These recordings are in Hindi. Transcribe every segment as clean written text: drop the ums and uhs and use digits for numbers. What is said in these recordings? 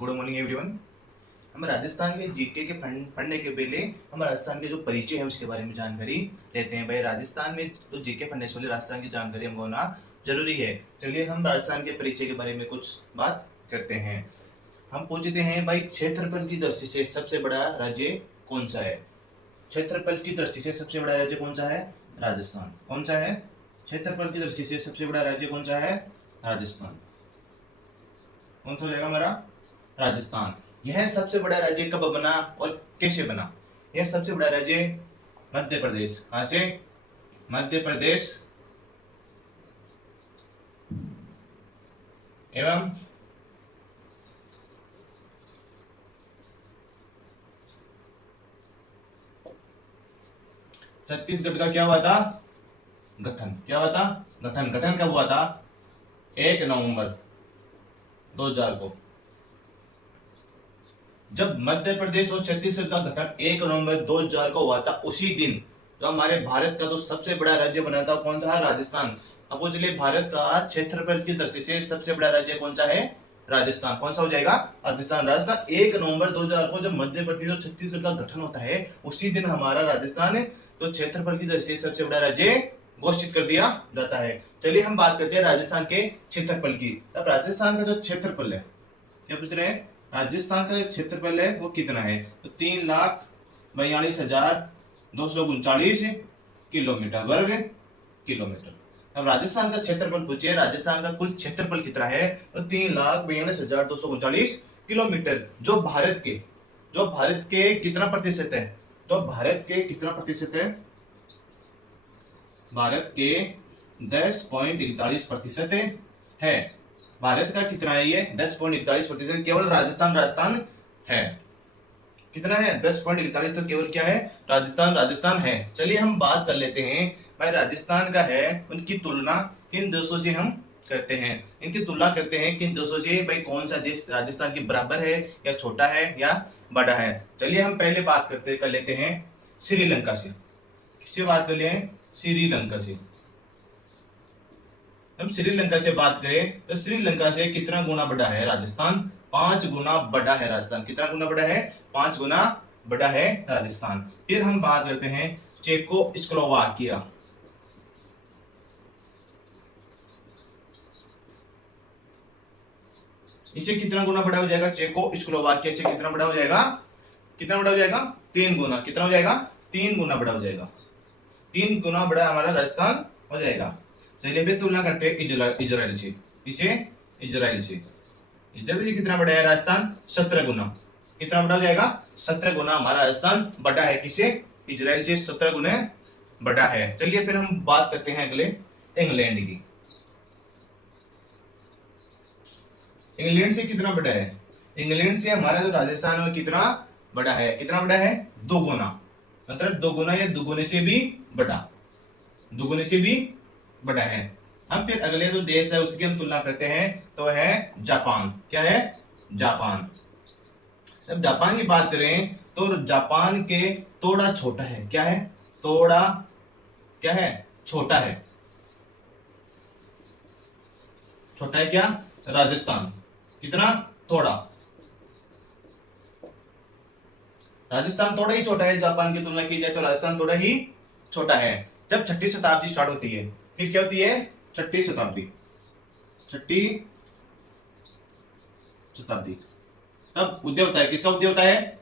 Good morning everyone. हम राजस्थान के जीके के पढ़ने के पहले हम राजस्थान के जो परिचय है उसके बारे में जानकारी लेते हैं। भाई राजस्थान में जो जीके पढ़ने से पहले राजस्थान की जानकारी हमको होना जरूरी है। चलिए हम राजस्थान के परिचय के बारे में कुछ बात करते हैं। हम पूछते हैं भाई क्षेत्रफल की दृष्टि से सबसे बड़ा राज्य कौन सा है। क्षेत्रफल की दृष्टि से सबसे बड़ा राज्य कौन सा है? राजस्थान। कौन सा है? क्षेत्रफल की दृष्टि से सबसे बड़ा राज्य कौन सा है? राजस्थान। कौन सा हो जाएगा हमारा? राजस्थान। यह सबसे बड़ा राज्य कब बना और कैसे बना? यह सबसे बड़ा राज्य मध्य प्रदेश। कहां से? मध्य प्रदेश एवं छत्तीसगढ़ का क्या हुआ था? गठन। क्या हुआ था? गठन। गठन कब हुआ था? 1 नवंबर 2000 को। जब मध्य प्रदेश और छत्तीसगढ़ का गठन 1 नवंबर 2000 को हुआ था, उसी दिन जो हमारे भारत का जो सबसे बड़ा राज्य बना था कौन था? राजस्थान। अब वो चलिए भारत का क्षेत्रफल की दृष्टि से सबसे बड़ा राज्य कौन सा है? राजस्थान। कौन सा हो जाएगा? राजस्थान। राजस्थान 1 नवंबर 2000 को जब मध्य प्रदेश और छत्तीसगढ़ का गठन होता है, उसी दिन हमारा राजस्थान तो क्षेत्रफल की दृष्टि से सबसे बड़ा राज्य घोषित कर दिया जाता है। चलिए हम बात करते हैं राजस्थान के क्षेत्रफल की। अब राजस्थान का जो क्षेत्रफल है, क्या पूछ रहे हैं? राजस्थान का जो क्षेत्रफल है वो कितना है? तो 3,42,239 किलोमीटर वर्ग किलोमीटर। अब राजस्थान का क्षेत्रफल पूछिए, राजस्थान का कुल क्षेत्रफल कितना है? तो 3,42,239 किलोमीटर। जो भारत के कितना प्रतिशत है? तो भारत के कितना प्रतिशत है? भारत के 10.41% है। भारत का कितना है? ये 10.41%। केवल राजस्थान है। कितना है? 10.41। तो केवल क्या है? राजस्थान है। चलिए हम बात कर लेते हैं भाई राजस्थान का है, उनकी तुलना किन देशों से हम करते हैं। इनकी तुलना करते हैं किन देशों से? भाई कौन सा देश राजस्थान के बराबर है या छोटा है या बड़ा है? चलिए हम पहले बात कर लेते हैं श्रीलंका से। किससे बात कर ले? श्रीलंका से। हम श्रीलंका से बात करें तो श्रीलंका से कितना गुना बड़ा है राजस्थान? 5 गुना बड़ा है राजस्थान। कितना गुना बड़ा है? 5 गुना बड़ा है राजस्थान। फिर हम बात करते हैं चेकोस्लोवाकिया। इसे कितना गुना बड़ा हो जाएगा? चेकोस्लोवाकिया से कितना बड़ा हो जाएगा? कितना बड़ा हो जाएगा? 3 गुना। कितना हो जाएगा? 3 गुना बड़ा हो जाएगा। 3 गुना बड़ा हमारा राजस्थान हो जाएगा। चलिए फिर तुलना करते हैं इजराइल से। इसे इजराइल से कितना बड़ा है राजस्थान? 17 गुना। कितना बड़ा हो जाएगा? 17 गुना हमारा राजस्थान बड़ा है। किसे? इजराइल से 17 गुना बड़ा है। चलिए फिर हम बात करते हैं अगले इंग्लैंड की। इंग्लैंड से कितना बड़ा है? इंग्लैंड से हमारा जो राजस्थान है कितना बड़ा है? कितना बड़ा है? 2 गुना। मतलब 2 गुना या दुगुने से भी बड़ा। दुगुने से भी बड़ा है। हम फिर अगले जो देश है उसकी हम तुलना करते हैं तो है जापान। क्या है? जापान। जब जापान की बात करें तो जापान के थोड़ा छोटा है। क्या है? थोड़ा क्या है? छोटा है। छोटा है क्या? राजस्थान। कितना? थोड़ा। राजस्थान थोड़ा ही छोटा है। जापान की तुलना की जाए तो राजस्थान थोड़ा ही छोटा है। जब 6ठी शताब्दी स्टार्ट होती है, फिर क्या होती है? 6ठी शताब्दी। 6ठी शताब्दी तब उदय होता है। किसका उदय होता है?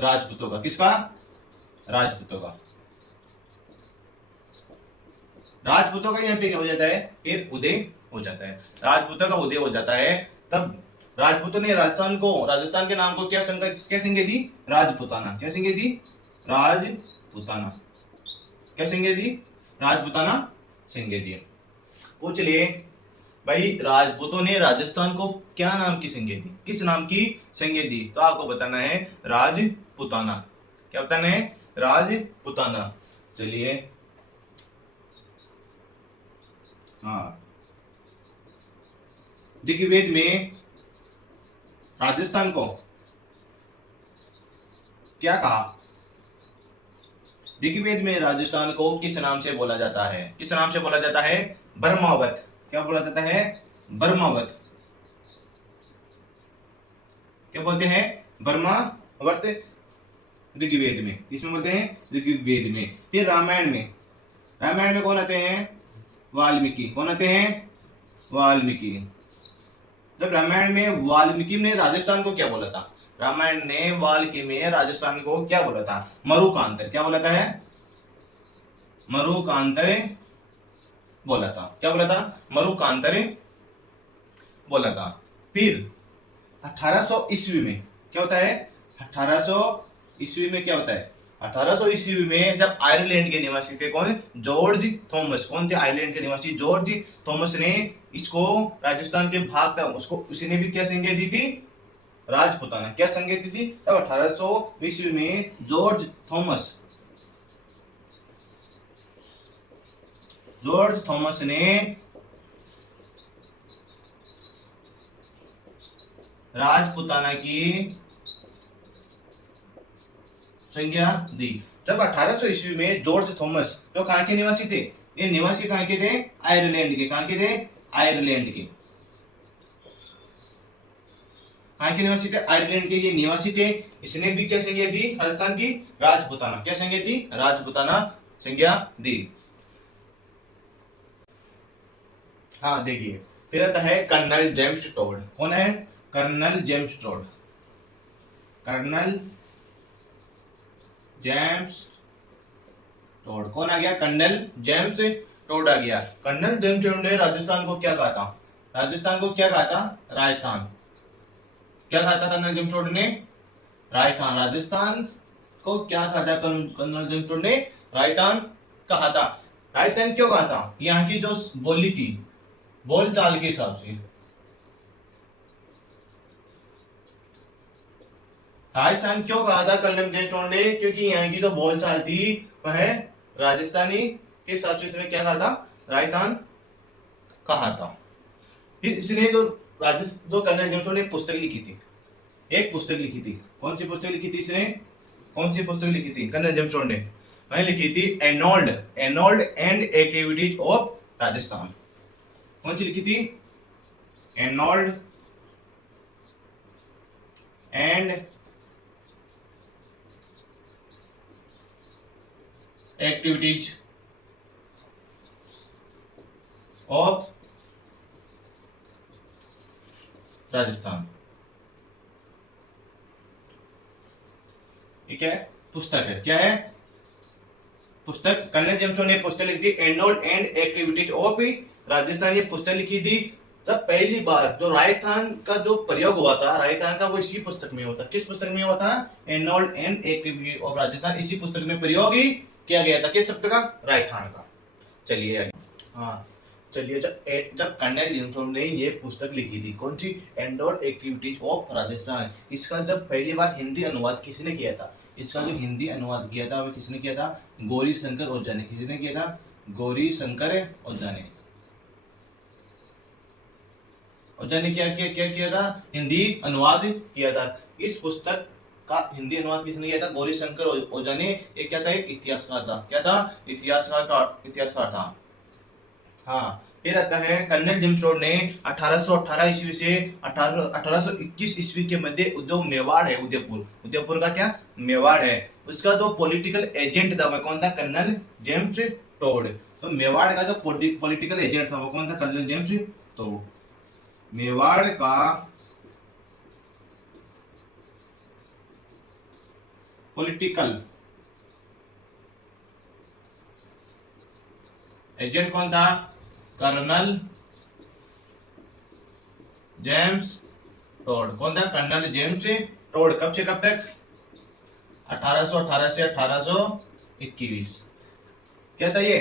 राजपूतों का। किसका? राजपूतों का। राजपूतों का यहाँ पे क्या हो जाता है? फिर उदय हो जाता है। राजपूतों का उदय हो जाता है। तब राजपूतों ने राजस्थान के नाम को क्या संज्ञा दी? राजपुताना। क्या संज्ञा दी? राजपुताना। क्या संज्ञा दी? राजपुताना संज्ञा दी। पूछ लिए भाई राजपूतों ने राजस्थान को क्या नाम की संज्ञा दी? किस नाम की संज्ञा दी? तो आपको बताना है राजपुताना। क्या बताना है? राजपुताना। चलिए हाँ, ऋग्वेद में राजस्थान को क्या कहा? ऋग्वेद में राजस्थान को किस नाम से बोला जाता है? किस नाम से बोला जाता है? ब्रह्मावत। क्या बोला जाता है? ब्रह्मावत। क्या बोलते हैं, ब्रह्मावर्त ऋग्वेद में, इसमें बोलते हैं ऋग्वेद में। फिर रामायण में कौन आते हैं, वाल्मीकि। कौन आते हैं, वाल्मीकि। जब रामायण में वाल्मीकि ने राजस्थान को क्या बोला था, रामायण ने वाल्मीकि में राजस्थान को क्या बोला था, मरुकांतर। क्या बोला था है, मरुकांतर बोला था। क्या बोला था, मरुकांतर बोला था। फिर 1800 ईस्वी में क्या होता है, 1800 ईस्वी में क्या होता है, 1800 ईस्वी में जब आयरलैंड के निवासी थे कौन, जॉर्ज थॉमस। कौन थे, आयरलैंड के निवासी जॉर्ज थॉमस ने इसको राजस्थान के भाग था, उसको उसने भी क्या संज्ञा दी थी, राजपुताना। क्या संज्ञा दी थी, तब 1800 ईस्वी में जॉर्ज थॉमस ने राजपुताना की संज्ञा दी। जब 1800 ईस्वी में जॉर्ज थॉमस जो कहां के निवासी थे, ये निवासी कहां के थे, आयरलैंड के। कहां के थे, आयरलैंड के। कहां के निवासी थे, आयरलैंड के ये निवासी थे। इसने भी क्या संज्ञा दी, राजस्थान की राजपुताना। क्या संज्ञा दी, राजपुताना संज्ञा दी। हाँ देखिए, फिर आता है कर्नल जेम्स टोड। कौन है, colonel James Tod. Colonel James Tod कौन आ गया, कर्नल जेम्स टोड आ गया। कर्नल जेम्स टोड ने राजस्थान को क्या कहा था, राजस्थान को क्या कहा था, राजस्थान। क्या कहा था कर्नल जेम्स टोड ने, राजस्थान। राजस्थान को क्या कहा था कर्नल जेम्स टोड ने, राजस्थान कहा था। राजस्थान क्यों कहा था, यहाँ की जो बोली थी, बोल चाल के हिसाब से। राजस्थान क्यों कहा था कर्नल जेम्स टोड ने, क्योंकि यहाँ की जो बोल चाल थी वह राजस्थानी के हिसाब से इसने क्या कहा था, राजस्थान कहा था। फिर इसने जो कर्नल जेम्स टोड ने पुस्तक लिखी थी, एक पुस्तक लिखी थी। कौन सी पुस्तक लिखी थी इसने, कौन सी पुस्तक लिखी थी कर्नल जेम्स टोड ने, वह लिखी थी एनोल्ड एंड एक्टिविटीज ऑफ राजस्थान। कौन सी लिखी थी, एनोल्ड एंड एक्टिविटीज ऑफ राजस्थान। ये क्या है, पुस्तक है। क्या है, पुस्तक। कर्नल जेम्स टोड ने पुस्तक लिखी थी एनोल्ड एंड एक्टिविटीज ऑफ राजस्थान। ये पुस्तक लिखी थी तब पहली बार जो राजस्थान का जो प्रयोग हुआ था, राजस्थान का, वो इसी पुस्तक में हुआ था। किस पुस्तक में हुआ था, एनोल्ड एंड एक्टिविटीज ऑफ राजस्थान। इसी पुस्तक में प्रयोग ही किया गया था। किस शब्द का, राजस्थान का। चलिए आगे। हाँ चलिए, जब कर्नल जेम्स टोड ने ये पुस्तक लिखी थी, कौन सी, एनोल्ड एक्टिविटीज ऑफ राजस्थान, इसका जब पहली बार हिंदी अनुवाद किसने किया था, इसका जो हिंदी अनुवाद किया था वो किसने किया था, गौरी शंकर ओझा ने। किसने किया था, गौरी शंकर ओझा ने। ओझा ने क्या किया था, हिंदी अनुवाद किया था। इस पुस्तक का हिंदी अनुवाद किसने किया था, गौरी शंकर ओझा ने। ये क्या था, एक इतिहासकार था। क्या था, इतिहासकार था। हाँ, फिर आता है कर्नल जेम्स टोड ने 1818 ईस्वी से 1821 ईस्वी के मध्य जो मेवाड़ है, उदयपुर का क्या, मेवाड़ है, उसका जो पॉलिटिकल एजेंट था वह कौन था, कर्नल जेम्स टोड। तो मेवाड़ का जो पॉलिटिकल एजेंट था वो कौन था, कर्नल जेम्स टोड। मेवाड़ का पॉलिटिकल एजेंट कौन था, कर्नल जेम्स टोड। कौन था, कर्नल जेम्स टोड। कब से कब तक, 1818 से 1821। क्या था ये,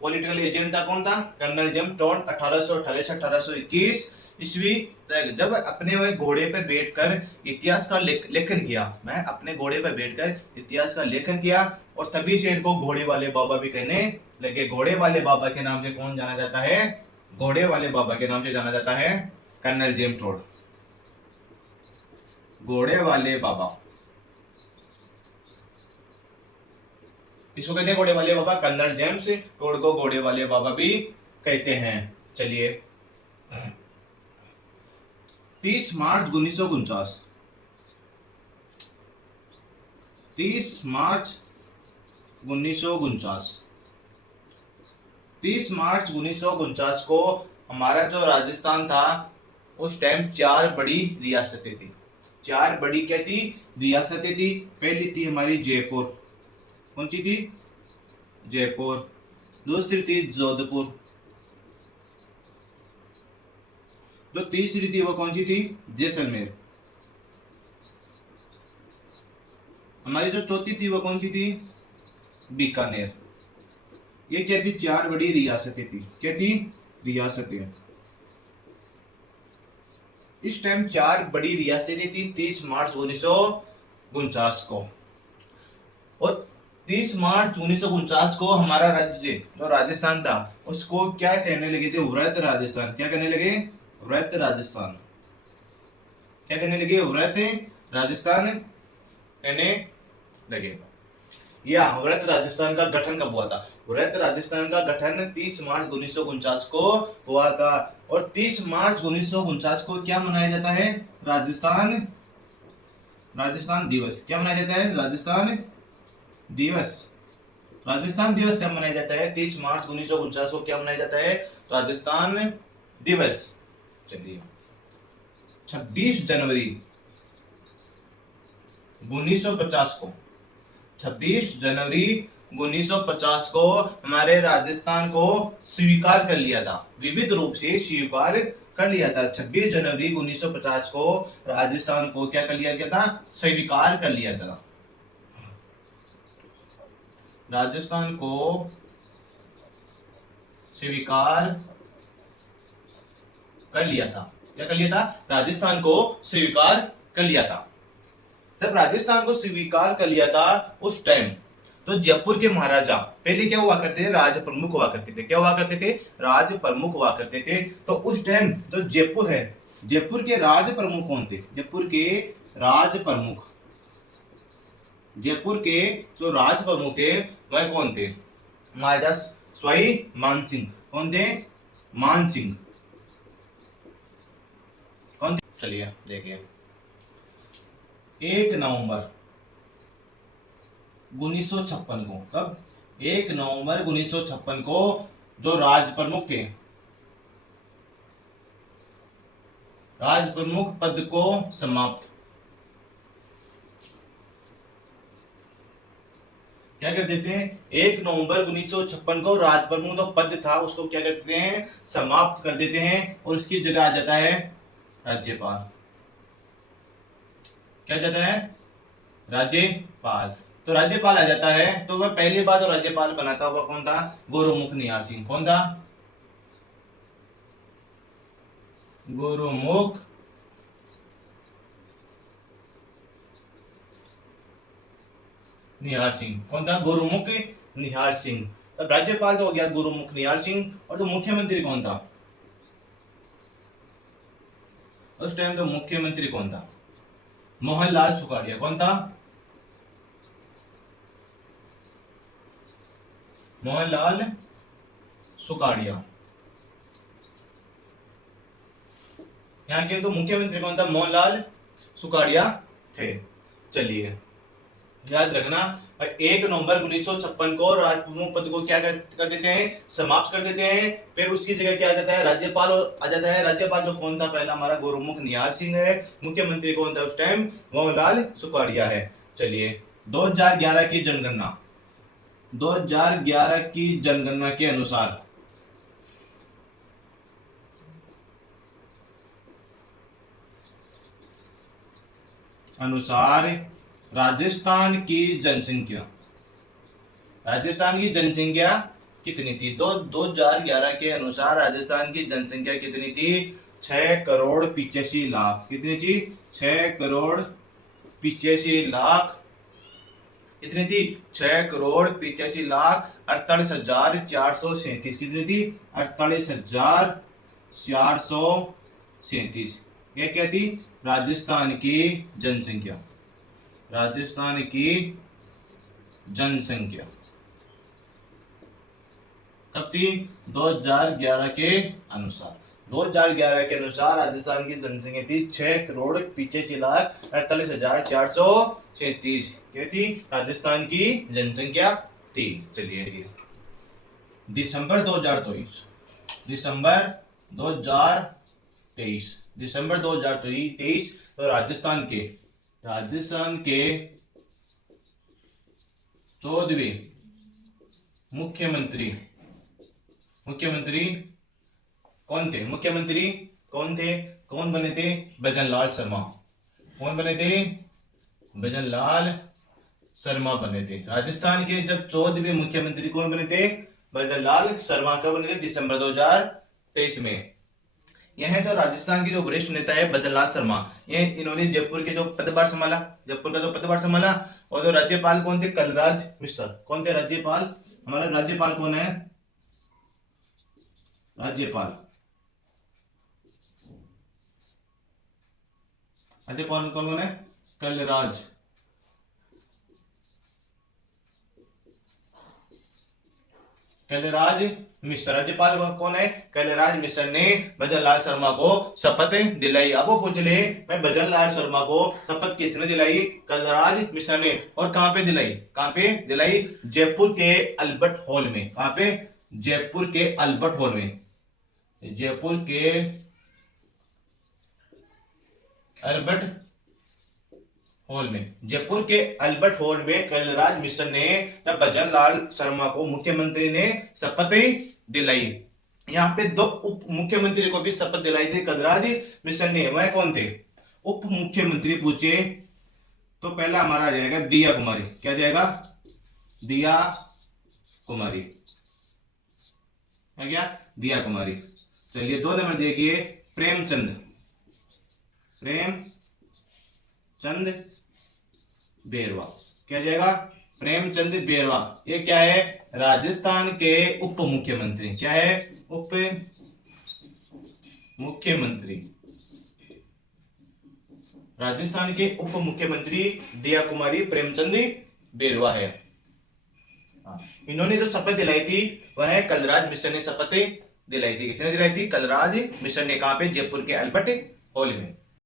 पॉलिटिकल एजेंट था। कौन था, कर्नल जेम्स टोड। 1818 से 1821 ईस्वी तक जब अपने वह घोड़े पर बैठकर इतिहास का लेखन किया, मैं अपने घोड़े पर बैठकर इतिहास का लेखन किया, और तभी से इनको घोड़े वाले बाबा भी कहने लगे। घोड़े वाले बाबा के नाम से कौन जाना जाता है, घोड़े वाले बाबा के नाम से जाना जाता है कर्नल जेम्स टोड। घोड़े वाले बाबा, इसको कहते हैं घोड़े वाले बाबा। कर्नल जेम्स टोड को घोड़े वाले बाबा भी कहते हैं। चलिए, 30 मार्च 1949, 30 मार्च 1949। 30 मार्च 1949 को हमारा जो राजस्थान था उस टाइम 4 बड़ी रियासतें थी। 4 बड़ी क्या थी? रियासतें थी। पहली थी हमारी जयपुर। कौन सी थी? जयपुर। दूसरी थी जोधपुर। जो तीसरी थी वो कौन सी थी? जैसलमेर। हमारी जो चौथी थी वो कौन सी थी? बीकानेर। ये क्या थी? 4 बड़ी रियासतें थी। क्या थी? रियासतें। इस टाइम 4 बड़ी रियासतें थी 30 मार्च 1949 को। और 30 मार्च 1949 को हमारा राज्य जो राजस्थान था उसको क्या कहने लगे थे? वृहत राजस्थान। क्या कहने लगे? वृहत राजस्थान। क्या कहने लगे? वृहत राजस्थान कहने लगे। या वृहत राजस्थान का गठन कब हुआ था? वृहत राजस्थान का गठन 30 मार्च 1949 को हुआ था। और 30 मार्च 1949 को क्या मनाया जाता है? राजस्थान दिवस। क्या मनाया जाता है? राजस्थान दिवस। राजस्थान दिवस कब मनाया जाता है? 30 मार्च 1949 को क्या मनाया जाता है? राजस्थान दिवस। चलिए 26 जनवरी 1950 को 26 जनवरी 1950 को हमारे राजस्थान को स्वीकार कर लिया था। विविध रूप से स्वीकार कर लिया था। 26 जनवरी 1950 को राजस्थान को क्या कर लिया गया था? स्वीकार कर लिया था। राजस्थान को स्वीकार कर लिया था। क्या कर लिया था? राजस्थान को स्वीकार कर लिया था। जब राजस्थान को स्वीकार कर लिया था उस टाइम तो जयपुर के महाराजा पहले क्या हुआ करते थे? राज प्रमुख हुआ करते थे। क्या हुआ करते थे? राज प्रमुख हुआ करते थे। तो उस टाइम जो जयपुर है, जयपुर के राज प्रमुख कौन थे? जयपुर के राज प्रमुख, जयपुर के जो राज प्रमुख थे वह कौन थे? महाराजा सवाई मानसिंह। कौन थे? मानसिंह। कौन थे? चलिए देखिए 1 नवंबर 1956 को, कब? 1 नवंबर 1956 को जो राज प्रमुख थे, राज प्रमुख पद को समाप्त। क्या कर देते हैं? 1 नवंबर 1956 को राज प्रमुख जो पद था उसको क्या करते हैं? समाप्त कर देते हैं और उसकी जगह आ जाता है राज्यपाल। क्या जाता है? राज्यपाल। तो राज्यपाल आ जाता है। तो वह पहली बार जो राज्यपाल बना था वह कौन था? गुरुमुख निहाल सिंह। कौन था? गुरुमुख निहाल सिंह। कौन था? गुरुमुख निहाल सिंह। तब राज्यपाल तो हो गया गुरुमुख निहाल सिंह। और जो मुख्यमंत्री कौन था उस टाइम? तो मुख्यमंत्री कौन था? मोहनलाल सुखाड़िया। कौन था? मोहनलाल सुखाड़िया। यहाँ के तो मुख्यमंत्री कौन था? मोहनलाल सुखाड़िया थे। चलिए याद रखना 1 नवंबर 1956 को राज प्रमुख पद को क्या कर देते हैं? समाप्त कर देते हैं। फिर उसकी जगह क्या आ जाता है? राज्यपाल आ जाता है। राज्यपाल जो कौन था? पहला हमारा गुरुमुख निहाल सिंह है। मुख्यमंत्री कौन था उस टाइम? मोहनलाल सुखाड़िया है। चलिए 2011 की जनगणना, 2011 की जनगणना के अनुसार राजस्थान की जनसंख्या, राजस्थान की जनसंख्या कितनी थी? तो 2011 के अनुसार राजस्थान की जनसंख्या कितनी थी? 6,85,00,000। कितनी थी? 6,85,00,000। कितनी थी? 6,85,00,000 48,437। कितनी थी? 48,437। ये क्या थी? राजस्थान की जनसंख्या। राजस्थान की जनसंख्या कब थी? 2011 के अनुसार। 2011 के अनुसार राजस्थान की जनसंख्या थी 6,85,48,437। क्या थी राजस्थान की जनसंख्या थी। चलिए दिसंबर 2023, दिसंबर 2023 तो राजस्थान के 14वें मुख्यमंत्री कौन बने थे? भजनलाल शर्मा। कौन बने थे? भजनलाल शर्मा बने थे। राजस्थान के जब 14वें मुख्यमंत्री कौन बने थे? भजनलाल शर्मा। कब बने थे? दिसंबर 2023 में। यह तो राजस्थान के जो वरिष्ठ नेता है भजनलाल शर्मा, इन्होंने जयपुर के जो पदभार संभाला, और जो राज्यपाल कौन थे? कलराज मिश्र। कौन थे राज्यपाल? हमारा राज्यपाल कौन है? राज्यपाल कौन है? कलराज मिश्र। राज्यपाल कौन है? कलराज मिश्र ने भजनलाल शर्मा को शपथ दिलाई। अब वो पूछ ले मैं भजनलाल शर्मा को शपथ किसने दिलाई? कलराज मिश्र ने। और कहां पे दिलाई? जयपुर के अल्बर्ट हॉल में। कहां पे? जयपुर के अल्बर्ट हॉल में। जयपुर के अल्बर्ट हॉल में कलराज मिश्र ने जब भजनलाल शर्मा को मुख्यमंत्री ने शपथ दिलाई। यहाँ पे दो उप मुख्यमंत्री को भी शपथ दिलाई थी कलराज मिश्र ने। वह कौन थे? उप मुख्यमंत्री पूछे तो पहला हमारा आ जाएगा दिया कुमारी। क्या जाएगा? दिया कुमारी। क्या? दिया कुमारी। चलिए 2 नंबर देखिए प्रेमचंद बेरवा। क्या जाएगा? प्रेमचंद बेरवा। ये क्या है? राजस्थान के उप मुख्यमंत्री। क्या है? उप मुख्यमंत्री। राजस्थान के उप मुख्यमंत्री दिया कुमारी प्रेमचंद बेरवा है। इन्होंने जो शपथ दिलाई थी वह कलराज मिश्र ने शपथ दिलाई थी। किसने दिलाई थी? कलराज मिश्र ने। कहां पे? जयपुर के अल्बर्ट हॉल में।